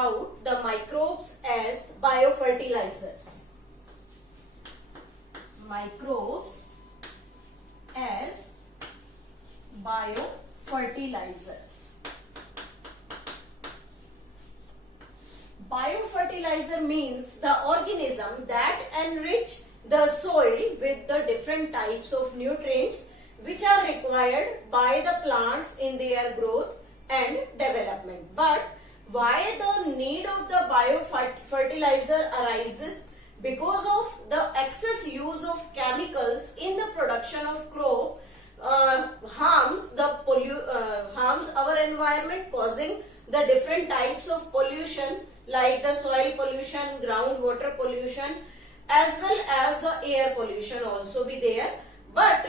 about the microbes as biofertilizers. Microbes as biofertilizers. Biofertilizer means the organism that enrich the soil with the different types of nutrients which are required by the plants in their growth and development. But why the need of the biofertilizer arises? Because of the excess use of chemicals in the production of crop harms our environment, causing the different types of pollution like the soil pollution, groundwater pollution, as well as the air pollution also be there. But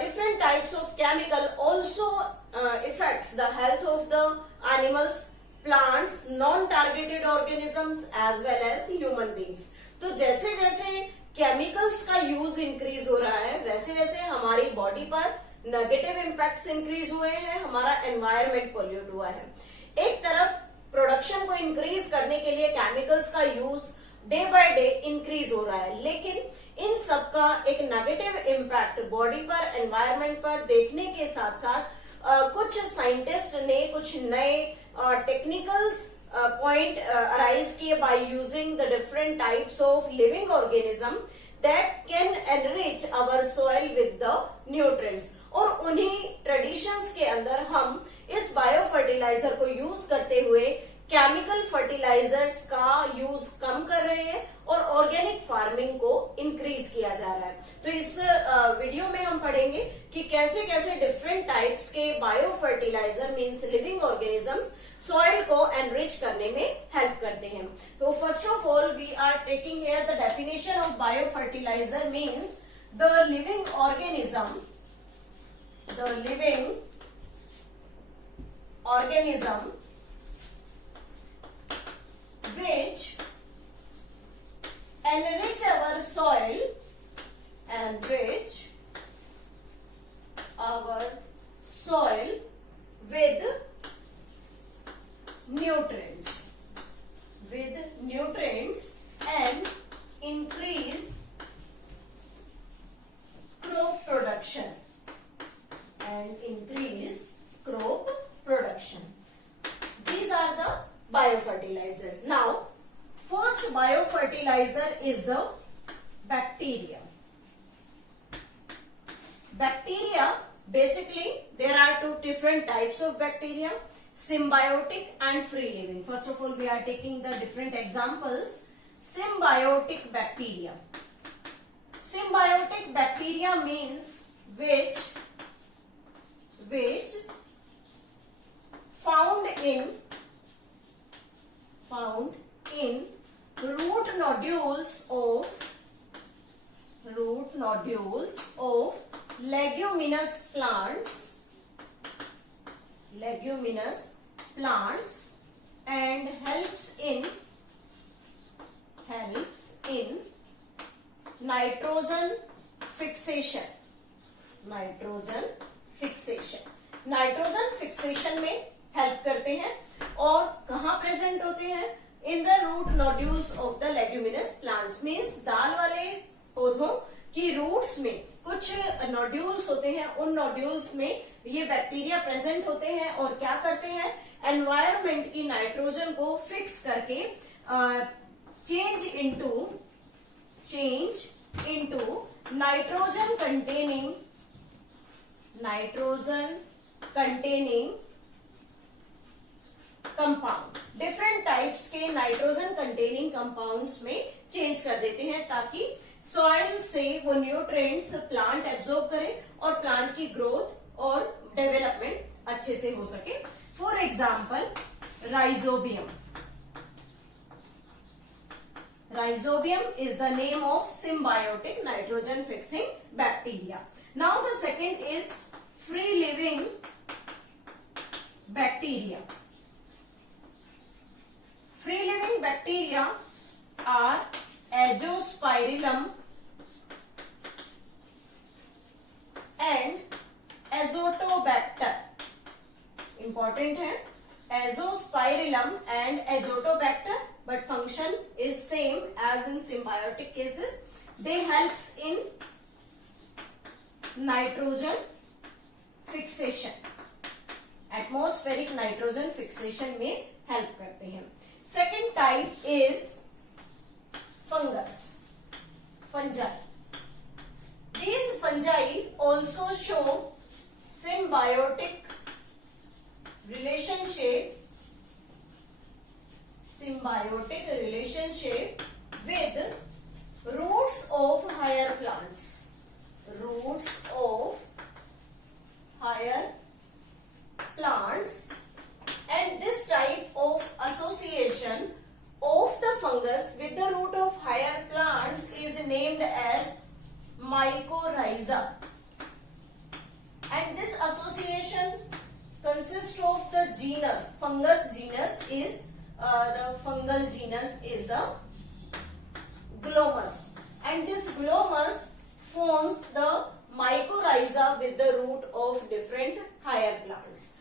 different types of chemical also affects the health of the animals, plants, non-targeted organisms as well as human beings. तो जैसे जैसे chemicals का use increase हो रहा है वैसे वैसे हमारी बॉडी पर नेगेटिव इम्पैक्ट्स इंक्रीज हुए हैं, हमारा एनवायरनमेंट पोल्यूट हुआ है। एक तरफ प्रोडक्शन को इंक्रीज करने के लिए केमिकल्स का use day by day increase हो रहा है, लेकिन इन सब का एक नेगेटिव इम्पैक्ट बॉडी पर, एनवायरनमेंट पर देखने के साथ साथ कुछ साइंटिस्ट ने कुछ नए टेक्निकल्स point arise किए by using the different types of living organism that can enrich our soil with the nutrients. और उन्हीं ट्रेडिशंस के अंदर हम इस बायोफर्टिलाइजर को यूज करते हुए केमिकल फर्टिलाइजर्स का यूज कम कर रहे हैं और ऑर्गेनिक फार्मिंग को इंक्रीज किया जा रहा है। तो इस वीडियो में हम पढ़ेंगे कि कैसे कैसे डिफरेंट टाइप्स के biofertilizer means living organisms soil को एनरिच करने में हेल्प करते हैं। तो first of all we are taking here the definition of biofertilizer means the living organism which enrich our soil with nutrients and increase crop production These are the biofertilizers. Now first biofertilizer is the bacteria. Basically there are two different types of bacteria, symbiotic and free living. First of all we are taking the different examples. Symbiotic bacteria means which found in root nodules of leguminous plants and helps in nitrogen fixation में help करते हैं और कहाँ present होते हैं? In the root nodules of the leguminous plants means दाल वाले पौधों की रूट्स में कुछ नोड्यूल्स होते हैं, उन नोड्यूल्स में ये बैक्टीरिया प्रेजेंट होते हैं और क्या करते हैं? एनवायरमेंट की नाइट्रोजन को फिक्स करके change into nitrogen containing compound, different types के नाइट्रोजन कंटेनिंग कंपाउंड्स में चेंज कर देते हैं ताकि सॉइल से वो न्यूट्रिएंट्स प्लांट एब्जॉर्ब करे और प्लांट की ग्रोथ और डेवलपमेंट अच्छे से हो सके। For example Rhizobium is the name of symbiotic nitrogen fixing bacteria. Now the second is free living bacteria. Free living bacteria are Azospirillum and Azotobacter. Important है Azospirillum and Azotobacter, but function is same as in symbiotic cases. They helps in nitrogen fixation, atmospheric nitrogen fixation में help करते हैं. Second type is fungus, fungi. These fungi also show symbiotic relationship with roots of higher plants. Roots of higher plants, and this type of association of the fungus with the root of higher plants is named as mycorrhiza, and this association consists of the genus, fungus genus is the fungal genus is the Glomus, and this Glomus forms the mycorrhiza with the root of different higher plants.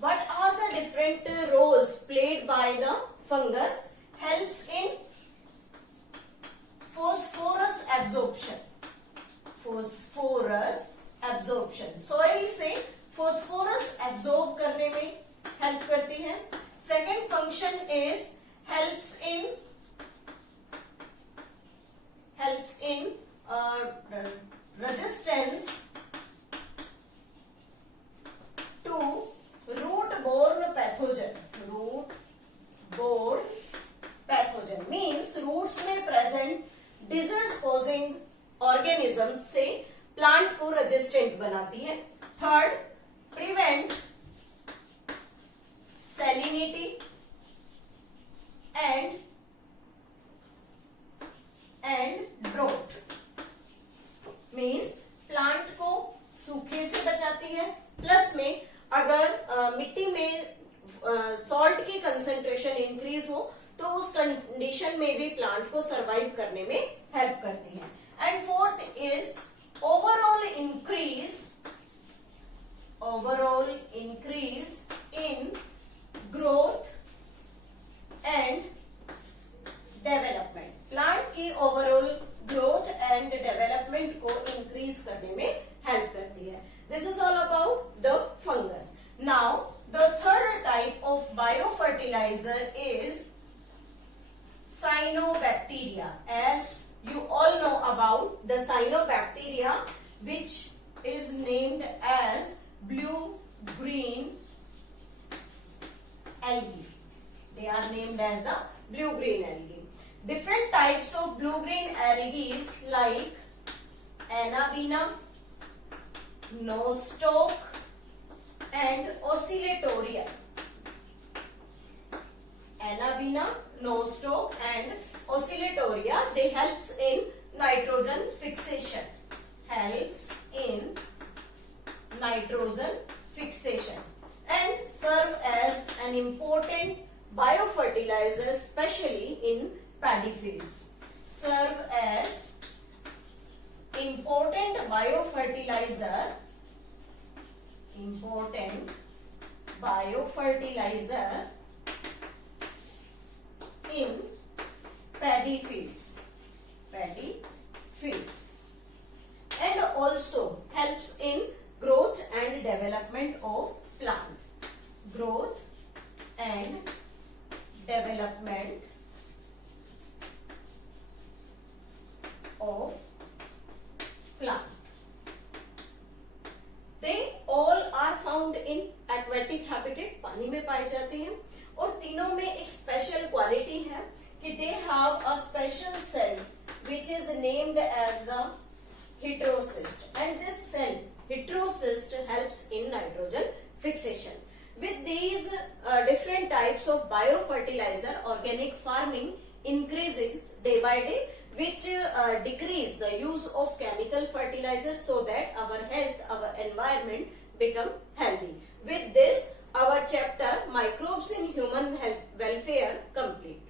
What are the different roles played by the fungus? Helps in phosphorus absorption. Phosphorus absorption. Soil से phosphorus absorb करने में help करती है. Second function is helps in resistance to root-borne pathogen. Root-borne pathogen means roots में present disease-causing organisms से plant को resistant बनाती है. Third, prevent salinity and drought. Means plant को सूखे से बचाती है. प्लस में अगर मिट्टी में सॉल्ट की कंसेंट्रेशन इंक्रीज हो तो उस कंडीशन में भी प्लांट को सरवाइव करने में हेल्प करती है. And fourth is overall increase in growth and development. Plant की ओवरऑल ग्रोथ एंड डेवलपमेंट को इंक्रीज करने में हेल्प करती है. This is all about the fungus. Now the third type of biofertilizer is cyanobacteria. As you all know about the cyanobacteria, which is named as blue-green algae. They are named as the blue-green algae. Different types of blue-green algae like Anabaena, nostoc, and oscillatoria. Anabaena, nostoc, and oscillatoria. They helps in nitrogen fixation. Helps in nitrogen fixation and serve as an important biofertilizer, especially in paddy fields. Serve as important biofertilizer. Important biofertilizer in paddy fields. Paddy fields. And also helps in growth and development of plant. Growth and development of plant. They all are found in aquatic habitat. पानी में पाए जाते हैं और तीनों में एक special quality है कि they have a special cell which is named as the heterocyst, and this cell heterocyst helps in nitrogen fixation. With these different types of biofertilizer, organic farming increases day by day, which decrease the use of chemical fertilizers so that our health, our environment become healthy. With this, our chapter microbes in human health welfare complete.